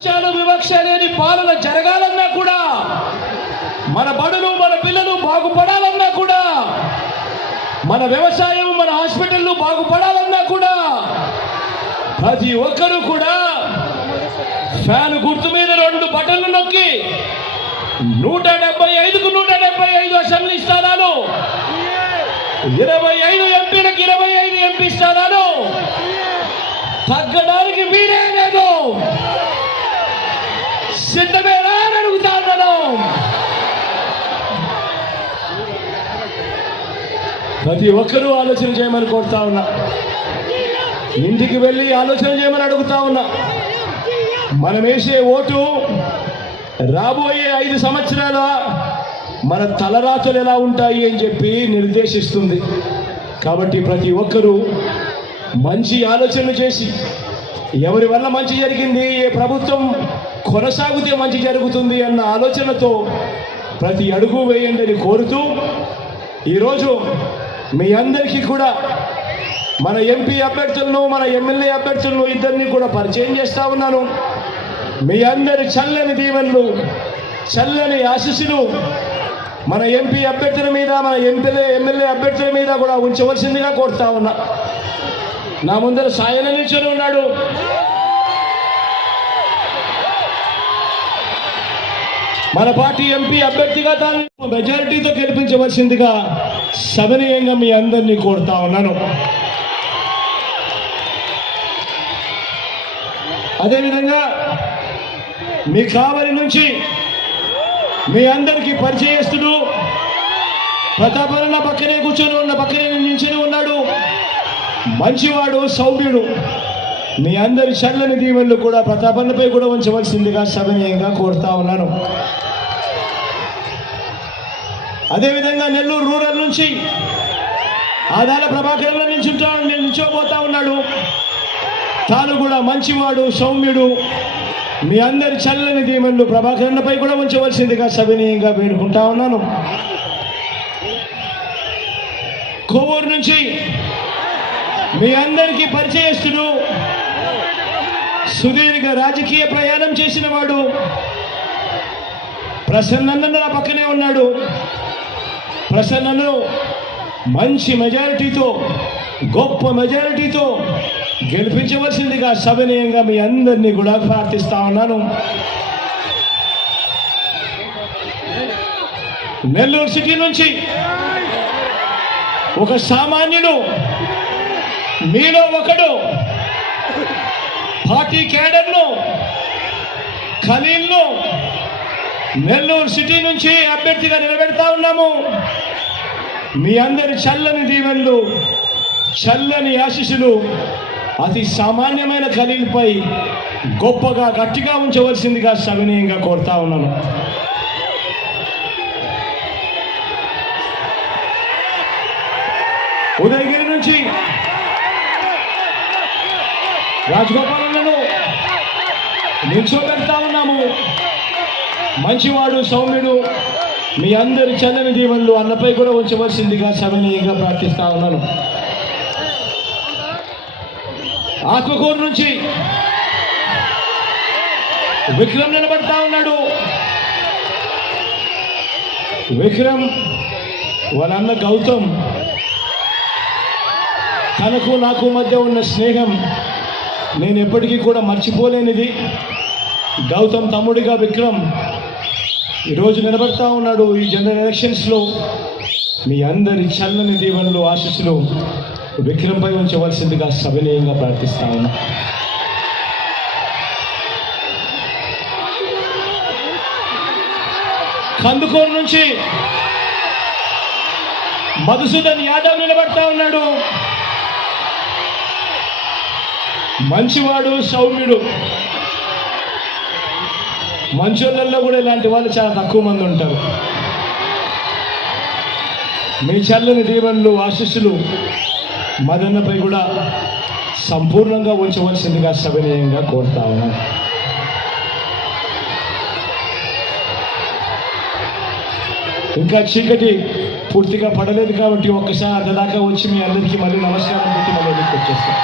వివక్ష లేని పాలన జరగాలన్నా కూడా మన బడులు మన పిల్లలు బాగుపడాలన్నా కూడా మన వ్యవసాయం మన హాస్పిటళ్ళు బాగుపడాలన్నా కూడా ప్రతి ఒక్కరూ కూడా ఫ్యాన్ గుర్తు మీద రెండు బటన్లు నొక్కి నూట డెబ్బై ఐదుకు నూట డెబ్బై ఐదు అసెంబ్లీ స్థానాలు ఇరవై ఐదు ఎంపీలకు ఇరవై ఐదు ఎంపీ స్థానాలు తగ్గడానికి వీరే ప్రతి ఒక్కరూ ఆలోచన చేయమని కోరుతా ఉన్నా. ఇంటికి వెళ్ళి ఆలోచన చేయమని అడుగుతా ఉన్నా. మనం వేసే ఓటు రాబోయే ఐదు సంవత్సరాల మన తలరాతలు ఎలా ఉంటాయి అని చెప్పి నిర్దేశిస్తుంది. కాబట్టి ప్రతి ఒక్కరూ మంచి ఆలోచనలు చేసి ఎవరి వల్ల మంచి జరిగింది ఏ ప్రభుత్వం కొనసాగితే మంచి జరుగుతుంది అన్న ఆలోచనతో ప్రతి అడుగు వేయండి అని కోరుతూ ఈరోజు మీ అందరికీ కూడా మన ఎంపీ అభ్యర్థులను మన ఎమ్మెల్యే అభ్యర్థులను ఇద్దరిని కూడా పరిచయం చేస్తా ఉన్నాను. మీ అందరి చల్లని దీవెనలు చల్లని ఆశీస్సులు మన ఎంపీ అభ్యర్థుల మీద మన ఎంపీలే ఎమ్మెల్యే అభ్యర్థుల మీద కూడా ఉంచవలసిందిగా కోరుతా ఉన్నా. నా ముందర సాయన నిల్చొని ఉన్నాడు. మన పార్టీ ఎంపీ అభ్యర్థిగా తాను మెజారిటీతో గెలిపించవలసిందిగా సవినయంగా మీ అందరినీ కోరుతా ఉన్నాను. అదేవిధంగా మీ కావలి నుంచి మీ అందరికీ పరిచయస్తుడు ప్రతాపన్న పక్కనే కూర్చొని ఉన్న పక్కనే నిల్చొని ఉన్నాడు. మంచివాడు సౌమ్యుడు. మీ అందరి చల్లని దీవెనలు కూడా ప్రతాపన్నపై కూడా ఉంచవలసిందిగా సవినయంగా కోరుతా ఉన్నాను. అదేవిధంగా నెల్లూరు రూరల్ నుంచి ఆదాల ప్రభాకరంలో నేను నిల్చోబోతా ఉన్నాడు. తాను కూడా మంచివాడు సౌమ్యుడు. మీ అందరి చల్లని దీవెనలు ప్రభాకరణపై కూడా ఉంచవలసిందిగా సవినీయంగా వేడుకుంటా ఉన్నాను. కొవ్వూరు నుంచి మీ అందరికీ పరిచయస్తుడు సుదీర్ఘ రాజకీయ ప్రయాణం చేసిన వాడు ప్రసన్నన్న నా పక్కనే ఉన్నాడు. ప్రసన్నను మంచి మెజారిటీతో గొప్ప మెజారిటీతో గెలిపించవలసిందిగా సవినయంగా మీ అందరినీ కూడా ప్రార్థిస్తా ఉన్నాను. నెల్లూరు సిటీ నుంచి ఒక సామాన్యుడు మీలో ఒకడు పార్టీ క్యాడర్ను ఖలీల్ను నెల్లూరు సిటీ నుంచి అభ్యర్థిగా నిలబెడతా ఉన్నాము. మీ అందరి చల్లని దీవెన్లు చల్లని ఆశీస్సులు అతి సామాన్యమైన ఖలీల్పై గొప్పగా గట్టిగా ఉంచవలసిందిగా సవినీయంగా కోరుతా ఉన్నాను. ఉదయగిరి నుంచి రాజగోపాలను నిల్చోబెడతా ఉన్నాము. మంచివాడు సౌమ్యుడు మీ అందరి చల్లని దీవెనలు అన్నపై కూడా ఉంచవలసిందిగా సమనీయంగా ప్రార్థిస్తా ఉన్నాను. ఆత్మకూరు నుంచి విక్రమ్ నిలబడతా ఉన్నాడు. విక్రమ్ వాళ్ళ అన్న గౌతమ్ తనకు నాకు మధ్య ఉన్న స్నేహం నేను ఎప్పటికీ కూడా మర్చిపోలేనిది. గౌతమ్ తమ్ముడిగా విక్రమ్ ఈరోజు నిలబడతా ఉన్నాడు ఈ జనరల్ ఎలక్షన్స్లో మీ అందరి చల్లని దీవెనలు ఆశస్సులు విక్రమ్పై ఉంచవలసిందిగా సవినయంగా ప్రార్థిస్తా ఉన్నా. కందుకోరు నుంచి మధుసూదన్ యాదవ్ నిలబడతా ఉన్నాడు. మంచివాడు సౌమ్యుడు. మంచోళ్ళల్లో కూడా ఇలాంటి వాళ్ళు చాలా తక్కువ మంది ఉంటారు. మీ చల్లని దీవెనలు ఆశీస్సులు మదన్నపై కూడా సంపూర్ణంగా ఉంచవలసిందిగా సవినయంగా కోరుతాము ఇంకా చీకటి పూర్తిగా పడలేదు కాబట్టి ఒక్కసారి అంతదాకా వచ్చి మీ అందరికీ మళ్ళీ నమస్కారం పెట్టి మళ్ళీ వచ్చేస్తాను